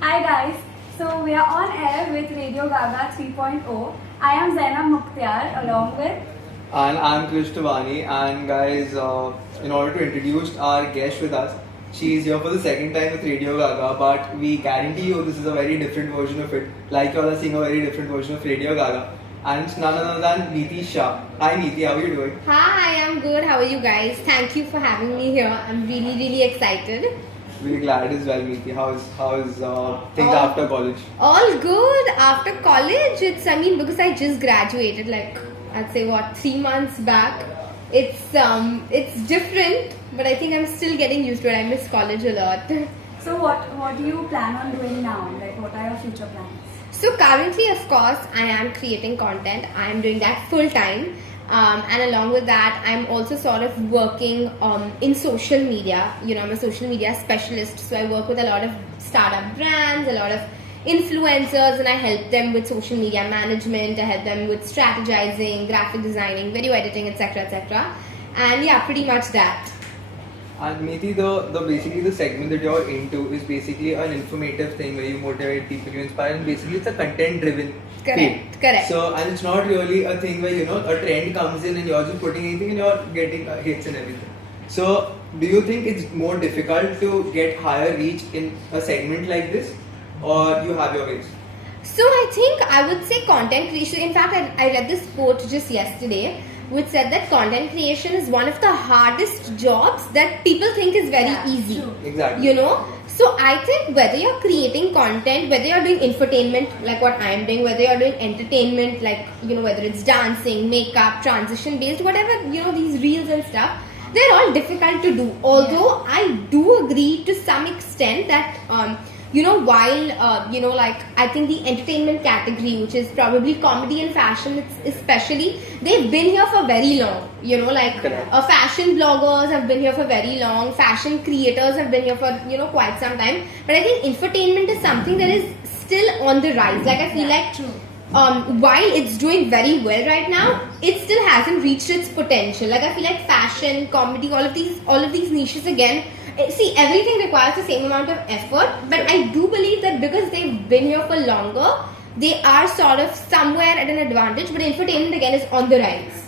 Hi guys, so we are on air with Radio Gaga 3.0. I am Zainab Mukhtyar along with And I'm Krish Tewani. And guys, in order to introduce our guest with us, she is here for the second time with Radio Gaga. But we guarantee you this is a very different version of it. Like you all are seeing a very different version of Radio Gaga. And it's none other than Miti Shah. Hi Miti, how are you doing? Hi, I'm good. How are you guys? Thank you for having me here. I'm really excited. Really glad as well, Miti. How's things after college? All good. After college, because I just graduated I'd say 3 months back. It's different, but I think I'm still getting used to it. I miss college a lot. so what do you plan on doing now? Like what are your future plans? So currently, of course, I am creating content. I am doing that full time. And along with that, I'm also sort of working in social media. I'm a social media specialist. So I work with a lot of startup brands, a lot of influencers, and I help them with social media management. I help them with strategizing, graphic designing, video editing, etc., etc. And yeah, pretty much that. And Miti, the basically the segment that you're into is basically an informative thing where you motivate people, you inspire, and basically it's a content-driven field. Correct. So, and it's not really a thing where a trend comes in and you're just putting anything and you're getting hits and everything. So, do you think it's more difficult to get higher reach in a segment like this, or you have your ways? So I think I would say content creation. In fact, I read this quote just yesterday, which said that content creation is one of the hardest jobs that people think is very easy. True. Exactly. So I think whether you're creating content, whether you're doing infotainment like what I'm doing, whether you're doing entertainment like, whether it's dancing, makeup, transition based, whatever, these reels and stuff, they're all difficult to do. Although I do agree to some extent that, while, I think the entertainment category, which is probably comedy and fashion especially, they've been here for very long. Fashion bloggers have been here for very long. Fashion creators have been here for, quite some time. But I think infotainment is something that is still on the rise. I feel like while it's doing very well right now, it still hasn't reached its potential. I feel like fashion, comedy, all of these niches again, see, everything requires the same amount of effort, but I do believe that because they've been here for longer, they are sort of somewhere at an advantage, but infotainment again is on the rise.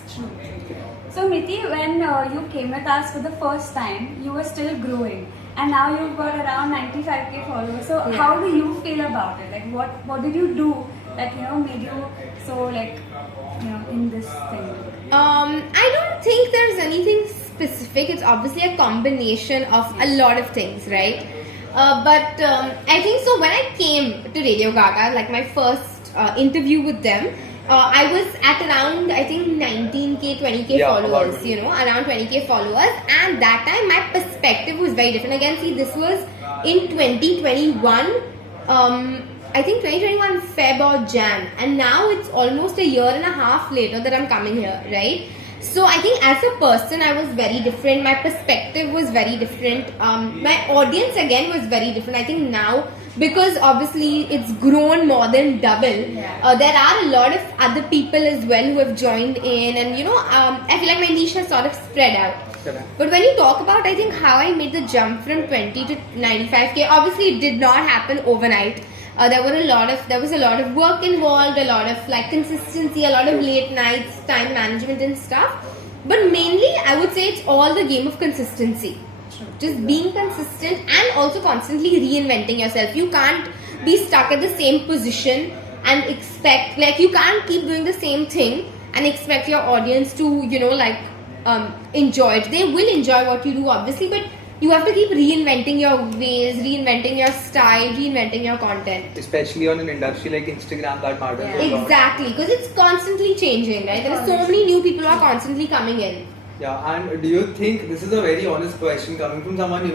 So Miti, when you came with us for the first time, you were still growing, and now you've got around 95k followers. So how do you feel about it? Like what did you do that made you so in this thing? I don't think there's anything specific. It's obviously a combination of a lot of things, right? But I think so. When I came to Radio Gaga, my first interview with them, I was at around, I think, 19k, 20k followers, around 20k followers. And that time my perspective was very different. Again, see, this was in 2021, I think 2021 Feb or Jan. And now it's almost a year and a half later that I'm coming here, right? So I think as a person, I was very different. My perspective was very different. My audience again was very different. I think now, because obviously it's grown more than double, there are a lot of other people as well who have joined in, and I feel like my niche has sort of spread out. But when you talk about, I think, how I made the jump from 20 to 95k, obviously it did not happen overnight. There was a lot of work involved, a lot of consistency, a lot of late nights, time management and stuff. But mainly, I would say it's all the game of consistency. Just being consistent and also constantly reinventing yourself. You can't be stuck at the same position and expect, you can't keep doing the same thing and expect your audience to, enjoy it. They will enjoy what you do, obviously, but you have to keep reinventing your ways, reinventing your style, reinventing your content. Especially on an industry like Instagram that matters a lot. Exactly, because it's constantly changing, right? There are so many new people who are constantly coming in. Yeah, and do you think, this is a very honest question coming from someone,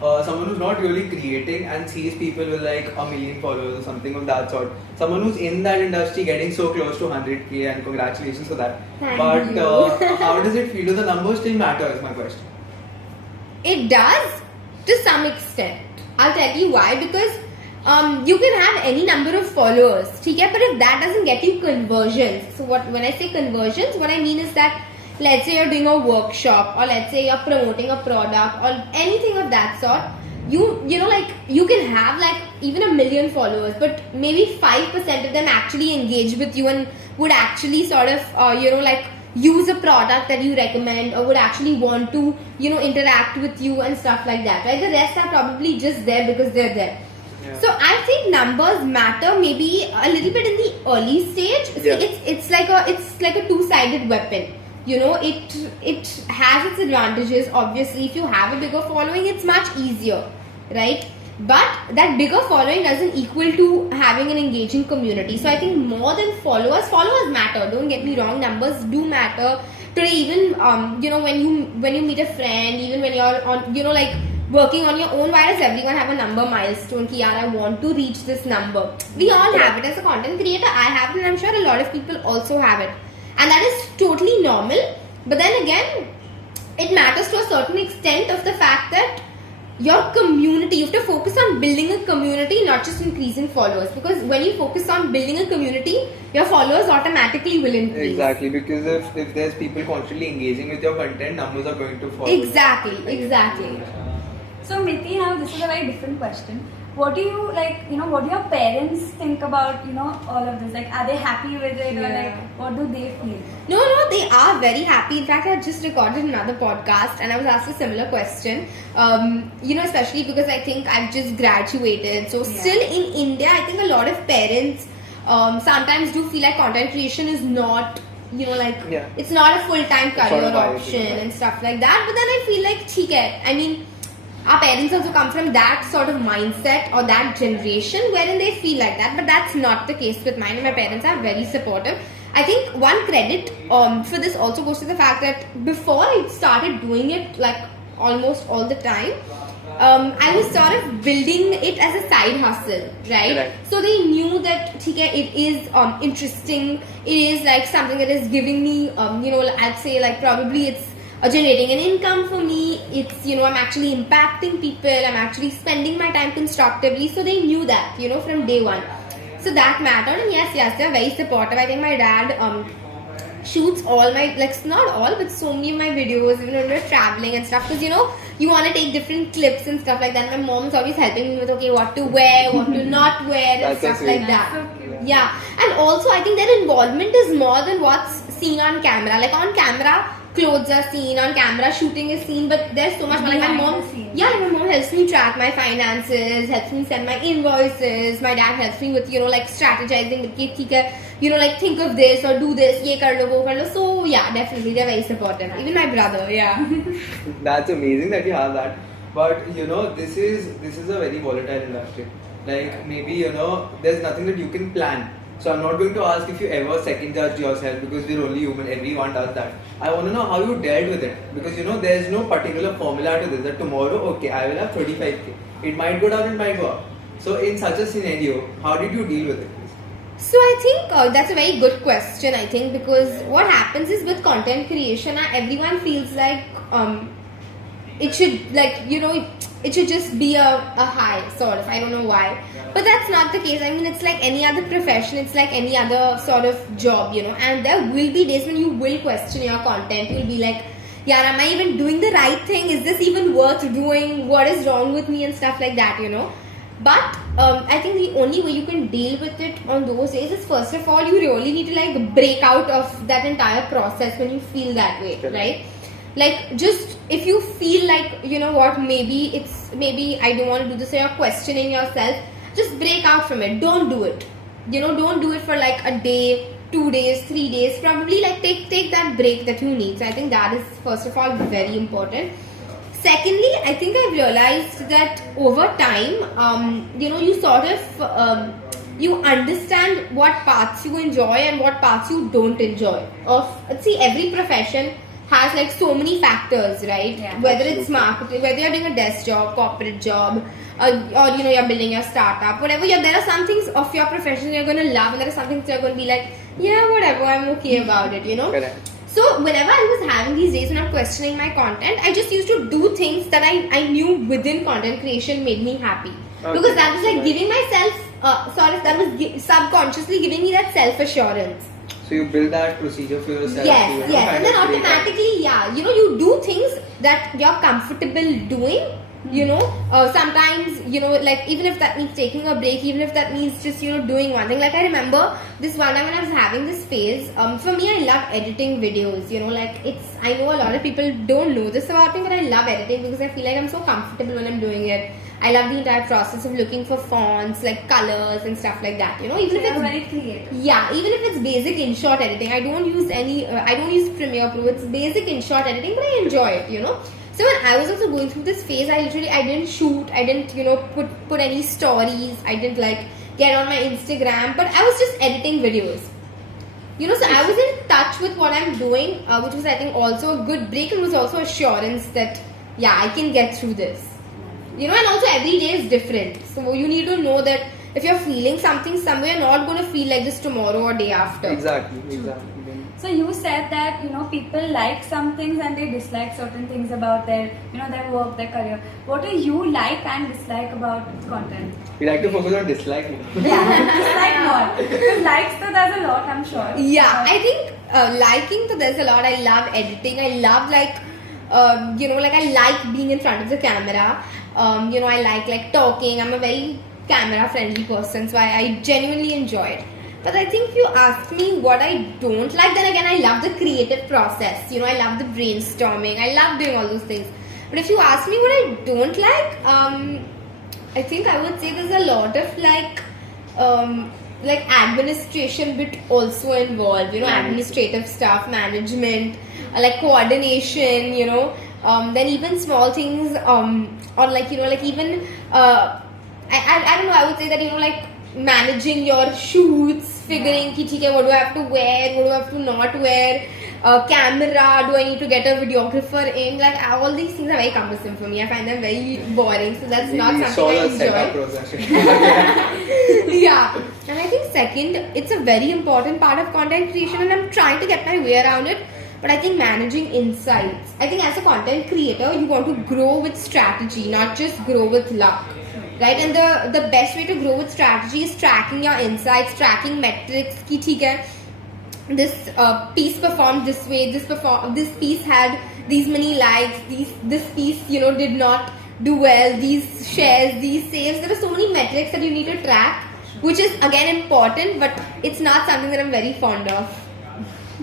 someone who's not really creating and sees people with like 1 million followers or something of that sort. Someone who's in that industry getting so close to 100k, and congratulations for that. Thank you. How does it feel? Do the numbers still matter is my question. It does to some extent. I'll tell you why. Because you can have any number of followers, but if that doesn't get you conversions. So when I say conversions, what I mean is that let's say you're doing a workshop, or let's say you're promoting a product or anything of that sort, you know, like you can have like even 1 million followers, but maybe 5% of them actually engage with you and would actually sort of you know, like use a product that you recommend, or would actually want to, you know, interact with you and stuff like that, right? The rest are probably just there because they're there. Yeah. So I think numbers matter maybe a little bit in the early stage. See, Yeah. it's like a two-sided weapon. You know, it has its advantages. Obviously, if you have a bigger following, it's much easier, right? But that bigger following doesn't equal to having an engaging community. So I think more than followers matter. Don't get me wrong, numbers do matter. Today, even you know, when you meet a friend, even when you're on, you know, like working on your own, why does everyone have a number milestone? Ki, yaar, I want to reach this number. We all have it. As a content creator, I have it, and I'm sure a lot of people also have it. And that is totally normal. But then again, it matters to a certain extent of the fact that your community, you have to focus on building a community, not just increasing followers. Because when you focus on building a community, your followers automatically will increase. Exactly, because if there's people constantly engaging with your content, numbers are going to fall. Exactly. So Miti, now this is a very different question. What do you like, you know, what do your parents think about, you know, all of this? Like, are they happy with it, or like, what do they feel? No, they are very happy. In fact, I just recorded another podcast and I was asked a similar question. You know, especially because I think I've just graduated. So still in India, I think a lot of parents sometimes do feel like content creation is not, you know, like it's not a full-time career option and stuff like that. But then I feel like, theek hai. I mean, our parents also come from that sort of mindset or that generation wherein they feel like that, but that's not the case with mine. My parents are very supportive. I think one credit for this also goes to the fact that before I started doing it like almost all the time, I was sort of building it as a side hustle, right? So they knew that it is interesting, it is like something that is giving me, you know, I'd say like probably it's generating an income for me. It's, you know, I'm actually impacting people, I'm actually spending my time constructively. So they knew that, you know, from day one. So that mattered. And yes, they're very supportive. I think my dad shoots all my, like not all, but so many of my videos, even when we're traveling and stuff, because, you know, you want to take different clips and stuff like that. My mom's always helping me with, okay, what to wear, what to not wear, and stuff like that. Yeah. And also I think their involvement is more than what's seen on camera. Like on camera, clothes are seen, on camera shooting is seen, but there's so much more. Like my mom helps me track my finances, helps me send my invoices. My dad helps me with, you know, like strategizing, you know, like think of this or do this, ye kar lo, wo kar lo. So yeah, definitely they're very supportive. Even my brother, That's amazing that you have that. But you know, this is a very volatile industry. Like maybe, you know, there's nothing that you can plan. So I'm not going to ask if you ever second judged yourself, because we're only human, everyone does that. I want to know how you dealt with it, because you know there's no particular formula to this, that tomorrow, okay, I will have 35k. It might go down, it might go up. So in such a scenario, how did you deal with it? So I think that's a very good question, I think, because what happens is with content creation, everyone feels like it should, like, you know, it should just be a high, sort of. I don't know why. But that's not the case. I mean, it's like any other profession. It's like any other sort of job, you know. And there will be days when you will question your content. You'll be like, yeah, am I even doing the right thing? Is this even worth doing? What is wrong with me? And stuff like that, you know. But I think the only way you can deal with it on those days is, first of all, you really need to like break out of that entire process when you feel that way, right? Like, just if you feel like, you know what, maybe I don't want to do this, or you're questioning yourself, just break out from it. Don't do it. You know, don't do it for like a day, 2 days, 3 days. Probably like take that break that you need. So I think that is, first of all, very important. Secondly, I think I've realized that over time, you know, you sort of you understand what parts you enjoy and what parts you don't enjoy. See, every profession has like so many factors, right? Yeah, whether it's marketing, whether you're doing a desk job, corporate job, or you know, you're building your startup, whatever. There are some things of your profession you're going to love, and there are some things you're going to be like, yeah, whatever, I'm okay about it, you know. Correct. So whenever I was having these days when I'm questioning my content, I just used to do things that I knew within content creation made me happy. Okay. Because that was like giving myself, that was subconsciously giving me that self-assurance. So you build that procedure for yourself. Yes. And then automatically, you know, you do things that you're comfortable doing, You know, sometimes, you know, like even if that means taking a break, even if that means just, you know, doing one thing. Like I remember this one time when I was having this phase, for me, I love editing videos, you know, like I know a lot of people don't know this about me, but I love editing because I feel like I'm so comfortable when I'm doing it. I love the entire process of looking for fonts, like colors and stuff like that, you know, even if it's very creative. Yeah, even if it's basic InShot editing, I don't use I don't use Premiere Pro, it's basic InShot editing, but I enjoy it, you know. So when I was also going through this phase, I didn't shoot, I didn't, you know, put any stories, I didn't like get on my Instagram, but I was just editing videos. You know, so I was in touch with what I'm doing, which was I think also a good break and was also assurance that, yeah, I can get through this. You know, and also every day is different. So you need to know that if you're feeling something somewhere, you're not going to feel like this tomorrow or day after. Exactly. So you said that, you know, people like some things and they dislike certain things about their, you know, their work, their career. What do you like and dislike about content? We like to focus on dislike. Yeah, dislike more. Because likes, so there's a lot, I'm sure. Yeah, I think liking, so there's a lot. I love editing. I love like, you know, like I like being in front of the camera. You know, I like talking. I'm a very camera friendly person, so I genuinely enjoy it. But I think if you ask me what I don't like, then again, I love the creative process. You know, I love the brainstorming. I love doing all those things. But if you ask me what I don't like, I think I would say there's a lot of like administration bit also involved. You know, administrative stuff, management, like coordination. You know, then even small things, or like, you know, like even I don't know. I would say that, you know, like managing your shoots, figuring ki theek hai, what do I have to wear, what do I have to not wear, camera, do I need to get a videographer in, like all these things are very cumbersome for me. I find them very boring, so that's not something I enjoy. Yeah, and I think second, it's a very important part of content creation and I'm trying to get my way around it. But I think managing insights, I think as a content creator, you want to grow with strategy, not just grow with luck. Right, and the best way to grow with strategy is tracking your insights, tracking metrics. Ki theek hai, this piece performed this way. This piece had these many likes. This piece, you know, did not do well. These shares, these saves. There are so many metrics that you need to track, which is again important, but it's not something that I'm very fond of.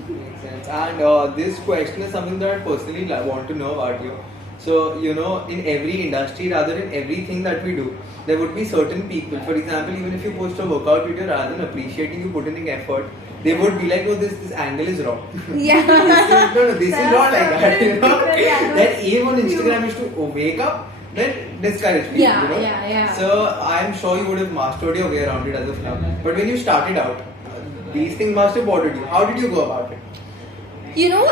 Makes sense. And this question is something that I personally want to know about you. So, you know, in every industry, rather in everything that we do, there would be certain people, for example, even if you post a workout video, rather than appreciating you put in effort, they would be like, oh, this angle is wrong. Yeah. This is not like that, you know. That aim on Instagram is to wake up, then discourage people, Yeah, you know. yeah. So, I'm sure you would have mastered your way around it as of now. But when you started out, these things must have bothered you. How did you go about it? You know,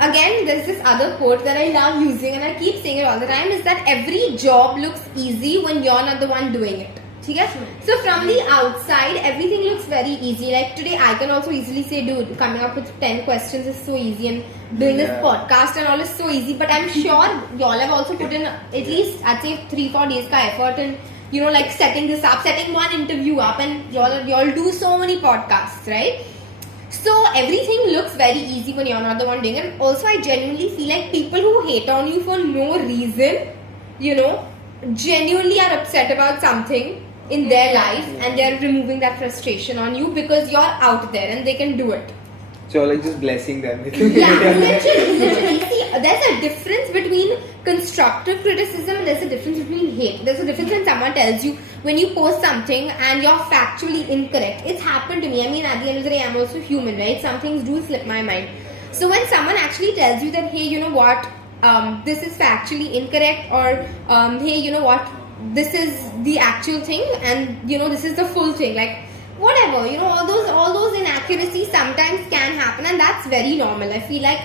again, there's this other quote that I love using and I keep saying it all the time, is that every job looks easy when you're not the one doing it. Okay? So from the outside, everything looks very easy. Like today, I can also easily say, dude, coming up with 10 questions is so easy and doing this podcast and all is so easy. But I'm sure y'all have also put in at least, I'd say 3-4 days ka effort in, you know, like setting this up, setting one interview up, and y'all do so many podcasts, right? So everything looks very easy when you're not the one doing it. And also, I genuinely feel like people who hate on you for no reason, you know, genuinely are upset about something in their life and they're removing that frustration on you because you're out there and they can do it. So like just blessing them. Yeah, literally. See, there's a difference between constructive criticism and there's a difference between hate. There's a difference when someone tells you, when you post something and you're factually incorrect. It's happened to me. I mean, at the end of the day, I'm also human, right? Some things do slip my mind. So when someone actually tells you that, hey, you know what, this is factually incorrect, or hey, you know what, this is the actual thing and, you know, this is the full thing. Like, whatever, you know, all those inaccuracies sometimes can happen and that's very normal. I feel like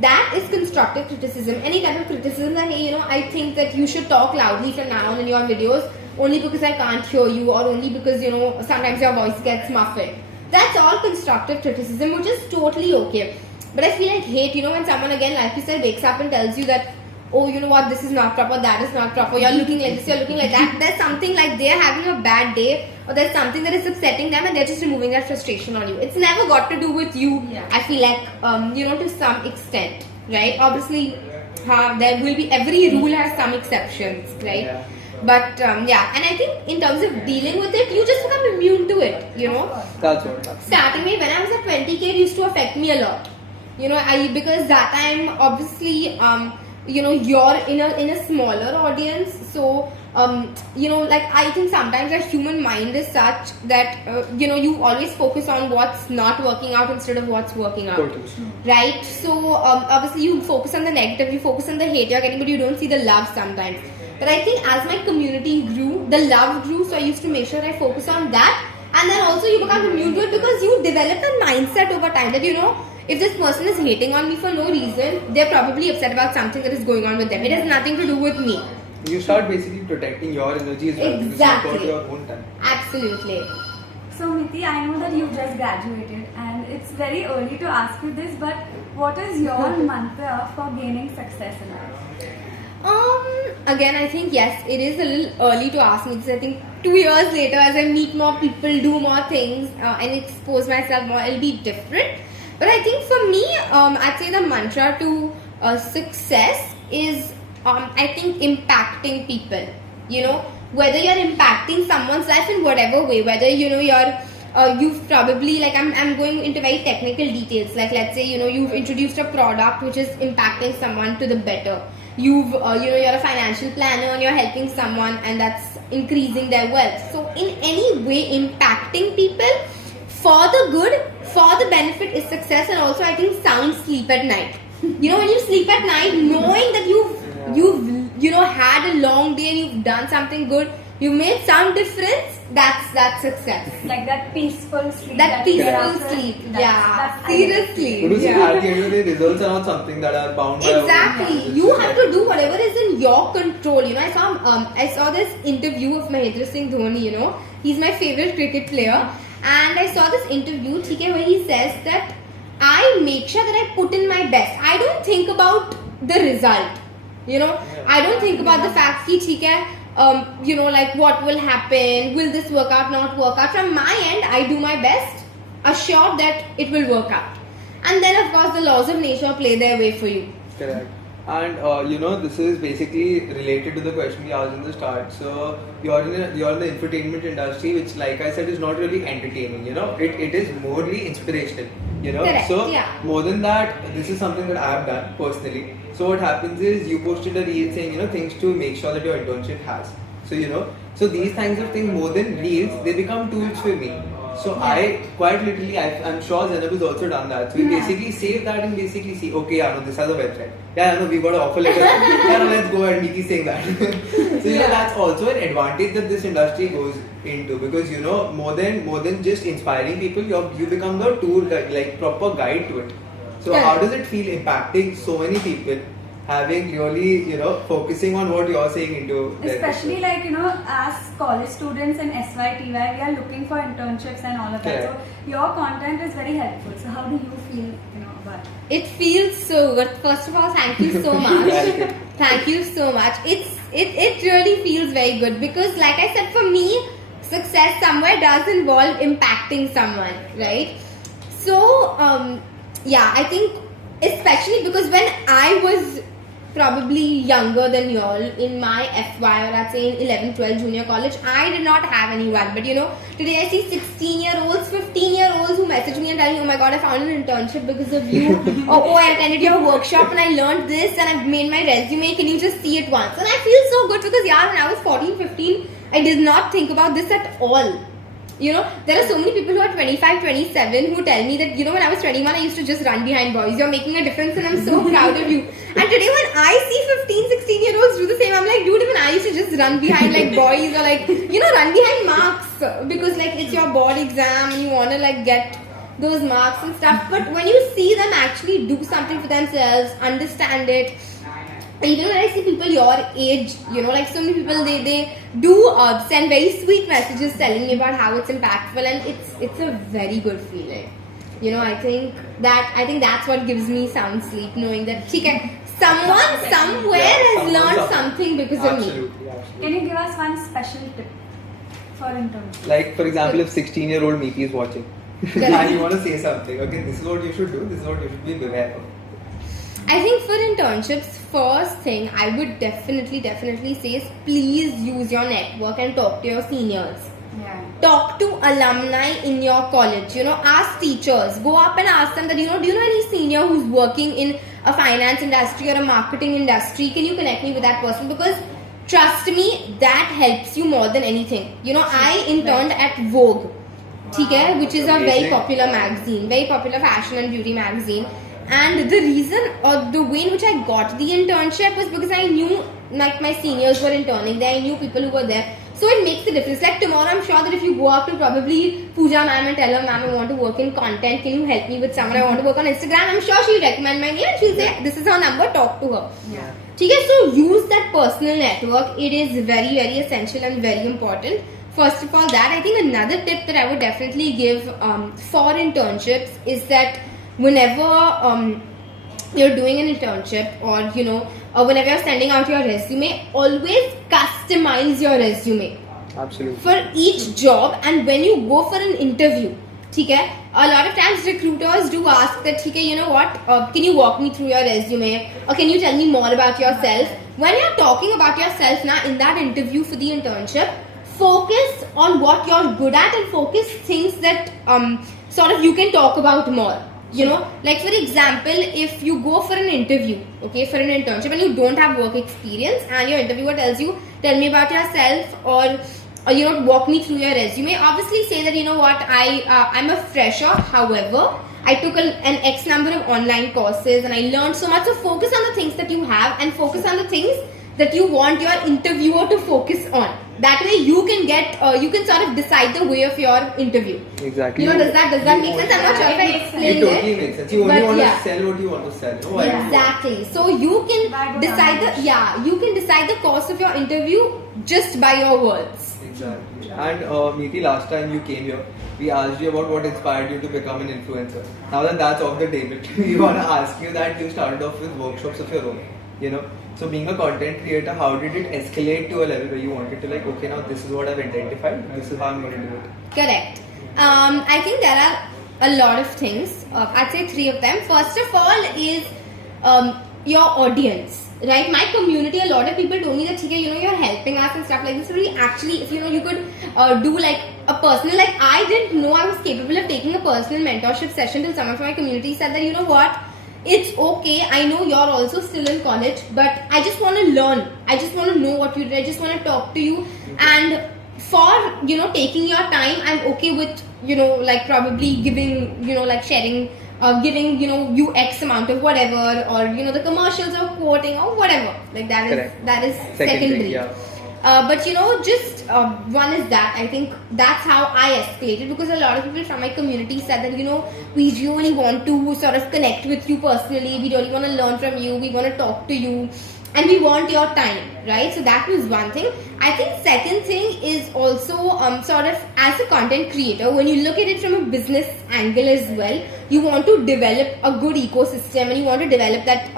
that is constructive criticism. Any type of criticism that, hey, you know, I think that you should talk loudly from now on in your videos only because I can't hear you, or only because, you know, sometimes your voice gets muffled. That's all constructive criticism, which is totally okay. But I feel like hate, you know, when someone, again, like you said, wakes up and tells you that, oh, you know what, this is not proper, that is not proper, you're looking like this, you're looking like that. There's something like they're having a bad day, or there's something that is upsetting them and they're just removing that frustration on you. It's never got to do with you, I feel like, you know, to some extent, right? Obviously, there will be, every rule has some exceptions, right? Yeah. But yeah, and I think in terms of dealing with it, you just become immune to it, you know. That's what. Starting me when I was at 20k, it used to affect me a lot, you know. Because that time obviously you know, you're in a smaller audience, so you know, like I think sometimes our human mind is such that you know, you always focus on what's not working out instead of what's working out. Totally. Right? So obviously you focus on the negative, you focus on the hate you're getting, but you don't see the love sometimes. But I think as my community grew, the love grew, so I used to make sure I focus on that. And then also you become immune to it because you develop a mindset over time that, you know, if this person is hating on me for no reason, they're probably upset about something that is going on with them. It has nothing to do with me. You start basically protecting your energy as well. Exactly. Because you got your own time. Absolutely. So Miti, I know that you just graduated and it's very early to ask you this, but what is your mantra for gaining success in life? Again, I think yes, it is a little early to ask me because I think 2 years later, as I meet more people, do more things, and expose myself more, it'll be different. But I think for me, I'd say the mantra to success is, I think, impacting people. You know, whether you're impacting someone's life in whatever way, whether, you know, you've probably, like, I'm going into very technical details, like let's say, you know, you've introduced a product which is impacting someone to the better. You've you know, you're a financial planner and you're helping someone and that's increasing their wealth. So in any way impacting people for the good, for the benefit is success. And also I think sound sleep at night. You know, when you sleep at night knowing that you've you know, had a long day and you've done something good, you made some difference, that's success. Like that peaceful sleep. That peaceful after, sleep. that's Seriously. Because Yeah. at the end of the day, results are not something that are bound by Exactly. our own. You have to do whatever is in your control. You know, I saw this interview of Mahendra Singh Dhoni. You know, he's my favorite cricket player, and I saw this interview, where he says that I make sure that I put in my best. I don't think about the result. You know, I don't think about the fact that you know, like what will happen, will this work out, not work out. From my end, I do my best, assured that it will work out. And then of course the laws of nature play their way for you. Correct. And you know, this is basically related to the question we asked in the start. So you're in the infotainment industry, which, like I said, is not really entertaining. You know, it is morely inspirational. You know, Correct, so yeah. more than that, this is something that I have done personally. So what happens is you posted a reel saying, you know, things to make sure that your internship has. So you know, so these kinds of things, more than reels, they become tools for me. So I quite literally, I'm sure Zainab has also done that. So we basically save that and basically see, okay, I know this has a website. Yeah, I know we got an offer letter. Yeah, no, let's go ahead. Miti's saying that. So you know, that's also an advantage that this industry goes into, because you know, more than just inspiring people, you become the tool, like proper guide to it. So how does it feel impacting so many people? Having really, you know, focusing on what you're saying into especially like, you know, as college students in SYTY, we are looking for internships and all of that. Yeah. So your content is very helpful. So how do you feel, you know, about it? It feels so good. First of all, thank you so much. Thank you so much. It really feels very good because, like I said, for me, success somewhere does involve impacting someone, right? So yeah, I think especially because when I was probably younger than you all in my FY, or I'd say in 11, 12 junior college, I did not have anyone. But you know, today I see 16-year-olds, 15-year-olds who message me and tell me, oh my god, I found an internship because of you. oh, I attended your workshop and I learned this and I've made my resume. Can you just see it once? And I feel so good because yeah, when I was 14, 15, I did not think about this at all. You know, there are so many people who are 25, 27 who tell me that, you know, when I was 21, I used to just run behind boys. You're making a difference and I'm so proud of you. And today when I see 15, 16-year-olds do the same, I'm like, dude, even I used to just run behind like boys or like, you know, run behind marks because like it's your board exam and you want to like get those marks and stuff. But when you see them actually do something for themselves, understand it, even when I see people your age, you know, like so many people, they do send very sweet messages telling me about how it's impactful, and it's a very good feeling. You know, I think that's what gives me sound sleep, knowing that someone somewhere has learned something because of me. Absolutely. Can you give us one special tip for internships? Like, for example, if 16-year-old Miti is watching and you want to say something, okay, this is what you should do, this is what you should be aware of. I think for internships, first thing I would definitely say is please use your network and talk to your seniors. Yeah. Talk to alumni in your college. Ask teachers. Go up and ask them that, do you know any senior who's working in a finance industry or a marketing industry? Can you connect me with that person? Because trust me, that helps you more than anything. I interned at Vogue, okay, which is a very popular magazine, very popular fashion and beauty magazine. And the reason or the way in which I got the internship was because I knew like my seniors were interning there, I knew people who were there. So it makes a difference. Like tomorrow, I'm sure that if you go up to probably Pooja ma'am and tell her, ma'am, I want to work in content, can you help me with someone? I want to work on Instagram. I'm sure she'll recommend my name and she'll say, this is her number, talk to her. Yeah. Okay, so use that personal network. It is very essential and very important. First of all, that I think another tip that I would definitely give for internships is that whenever you're doing an internship or whenever you're sending out your resume, always customize your resume. Absolutely. For each job, and when you go for an interview, okay, a lot of times recruiters do ask that, okay, you know what, can you walk me through your resume or can you tell me more about yourself? When you're talking about yourself now in that interview for the internship, focus on what you're good at and focus things that sort of you can talk about more. Like for example, if you go for an interview, okay, for an internship and you don't have work experience and your interviewer tells you, tell me about yourself or walk me through your resume, obviously say that, I'm a fresher, however, I took an X number of online courses and I learned so much. So focus on the things that you have and focus on the things that you want your interviewer to focus on. That way you can get, you can sort of decide the way of your interview. Exactly. Does that make sense? I'm not sure if I explained it. Totally makes sense. You only want to sell what you want to sell. No? Exactly. So you can decide the course of your interview just by your words. Exactly. And Miti, last time you came here, we asked you about what inspired you to become an influencer. Now that that's off the table, we want to ask you that you started off with workshops of your own. So being a content creator, how did it escalate to a level where you wanted to like, okay, now this is what I've identified, this is how I'm going to do it? Correct. I think there are a lot of things. I'd say 3 of them. First of all is your audience. Right, my community, a lot of people told me that you're helping us and stuff like this. But actually, if you could do like a personal, like I didn't know I was capable of taking a personal mentorship session till someone from my community said that what, it's okay, I know you're also still in college, but I just want to learn. I just want to know what you did. I just want to talk to you. And for taking your time, I'm okay with like probably giving like sharing. Giving you X amount of whatever or the commercials or quoting or whatever, like that is secondary. Yeah. But just one is that I think that's how I escalated, because a lot of people from my community said that we really want to sort of connect with you personally, we really want to learn from you, we want to talk to you and we want your time, right? So that was one thing. I think second thing is also sort of as a content creator, when you look at it from a business angle as well, you want to develop a good ecosystem and you want to develop that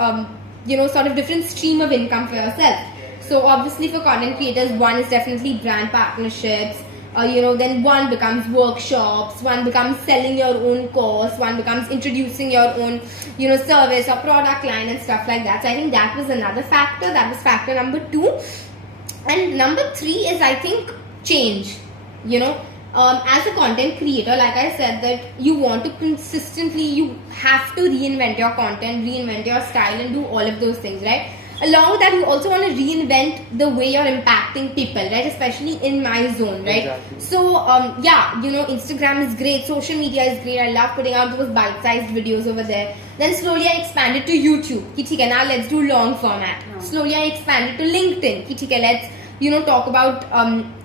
sort of different stream of income for yourself. So obviously for content creators, one is definitely brand partnerships, then one becomes workshops, one becomes selling your own course, one becomes introducing your own service or product line and stuff like that. So I think that was another factor. That was factor number 2. And number 3 is I think change. As a content creator, like I said, that you want to consistently, you have to reinvent your content, reinvent your style and do all of those things, right? Along with that, you also want to reinvent the way you're impacting people, right? Especially in my zone, right? Exactly. So, Instagram is great, social media is great. I love putting out those bite-sized videos over there. Then slowly I expanded to YouTube. Okay, now let's do long format. Slowly I expanded to LinkedIn. Okay, let's talk about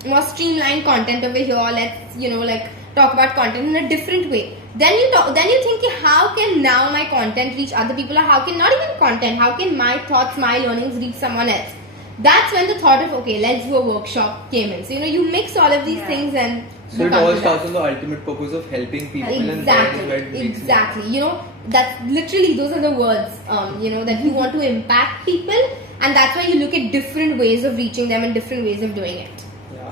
more streamlined content over here. Let's like talk about content in a different way. Then you think, how can now my content reach other people, or how can not even content, how can my thoughts, my learnings reach someone else? That's when the thought of, okay, let's do a workshop came in. So you mix all of these things and so it all starts on the ultimate purpose of helping people. Exactly. That's literally, those are the words, that you want to impact people, and that's why you look at different ways of reaching them and different ways of doing it.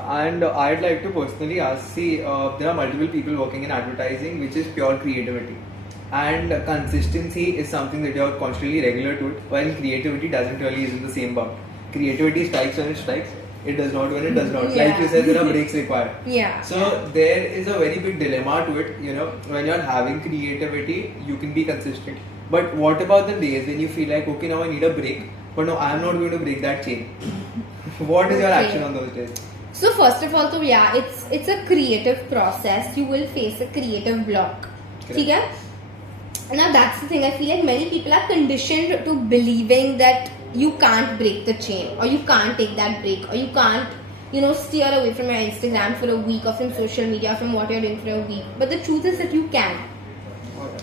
And I'd like to personally ask, there are multiple people working in advertising, which is pure creativity. And consistency is something that you're constantly regular to it, while creativity doesn't really is in the same boat. Creativity strikes when it strikes, it does not when it does not. Yeah. Like you said, there are breaks required. Yeah. So there is a very big dilemma to it, you know, when you're having creativity, you can be consistent. But what about the days when you feel like, okay, now I need a break, but no, I'm not going to break that chain? What is your Okay. action on those days? So first of all, so yeah, it's a creative process. You will face a creative block. Correct. ठीक है? Now that's the thing. I feel like many people are conditioned to believing that you can't break the chain, or you can't take that break, or you can't, steer away from your Instagram for a week, or from social media, from what you're doing for a week. But the truth is that you can.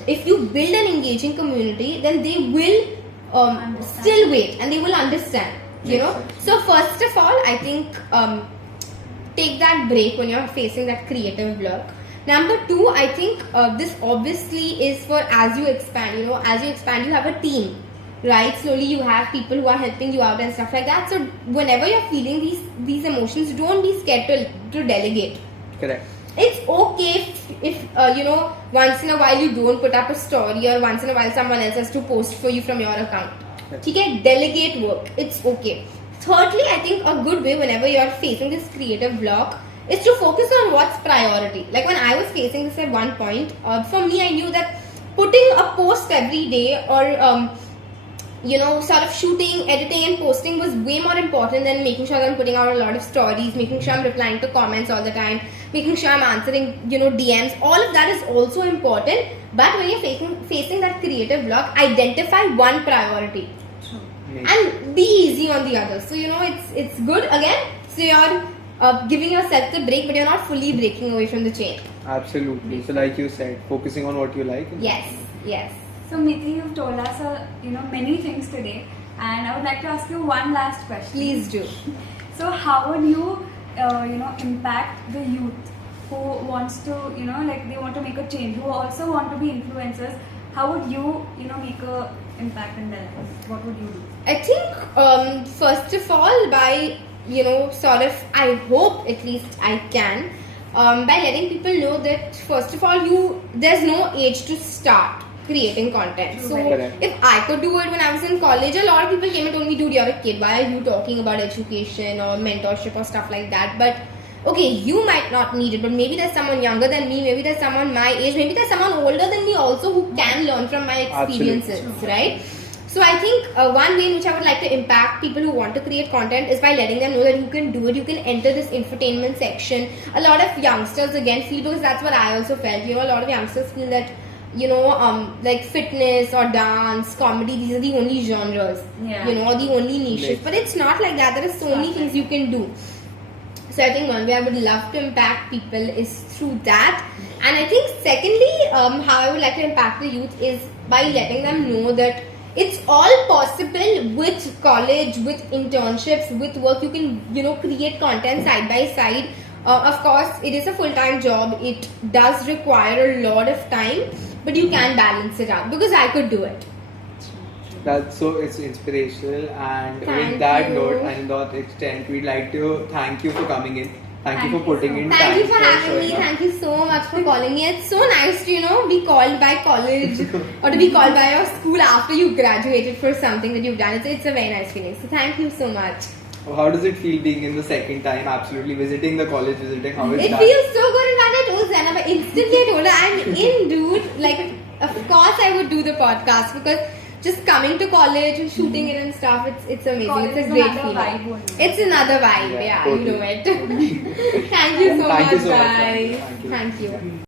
If you build an engaging community, then they will still wait and they will understand. You know. So first of all, I think take that break when you're facing that creative block. Number two, I think this obviously is for as you expand. As you expand, you have a team, right? Slowly you have people who are helping you out and stuff like that. So whenever you're feeling these emotions, don't be scared to delegate. Correct. It's okay if once in a while you don't put up a story, or once in a while someone else has to post for you from your account. Okay, delegate work. It's okay. Thirdly, I think a good way whenever you're facing this creative block is to focus on what's priority. Like when I was facing this at one point, for me, I knew that putting a post every day, or sort of shooting, editing and posting was way more important than making sure that I'm putting out a lot of stories, making sure I'm replying to comments all the time, making sure I'm answering, DMs. All of that is also important. But when you're facing that creative block, identify one priority and be easy on the others. So it's good again. So you're giving yourself the break, but you're not fully breaking away from the chain. Absolutely. So like you said, focusing on what you like. Yes. So Miti, you've told us many things today, and I would like to ask you one last question. Please do. So how would you impact the youth who wants to they want to make a change, who also want to be influencers? How would you make a impact in their lives? What would you do? I think first of all, by I hope at least I can, by letting people know that first of all, there's no age to start creating content. So Correct. if I could do it when I was in college, a lot of people came and told me, dude, you're a kid, why are you talking about education or mentorship or stuff like that? But okay, you might not need it, but maybe there's someone younger than me, maybe there's someone my age, maybe there's someone older than me also who can learn from my experiences. Absolutely. Right? So I think one way in which I would like to impact people who want to create content is by letting them know that you can do it. You can enter this infotainment section. A lot of youngsters again feel, because that's what I also felt, a lot of youngsters feel that like fitness or dance, comedy, these are the only genres, or the only niches. But it's not like that. There are so many things you can do. So I think one way I would love to impact people is through that. And I think secondly, how I would like to impact the youth is by letting them know that it's all possible with college, with internships, with work. You can, create content side by side. Of course, it is a full-time job. It does require a lot of time, but you can balance it out, because I could do it. It's inspirational, and Thank with that you. note and that extent, we'd like to thank you for coming in. Thank you for Thank you putting so in much. time. Thank you for having showing me. up. Thank you so much for calling me. It's so nice to, be called by college or to be called by your school after you graduated for something that you've done. It's a very nice feeling. So thank you so much. How does it feel being in the second time, absolutely visiting the college, visiting how is It that? feels so good. In fact, I told Zainab, instantly I told her, I'm in, dude. Like, of course I would do the podcast, because just coming to college and shooting it and stuff, it's amazing. College it's a is great another feeling. vibe only. It's another vibe. Yeah, Yeah, totally. you know it. Thank you so Thank much, you so much, guys. Vansh. Thank you. Thank you.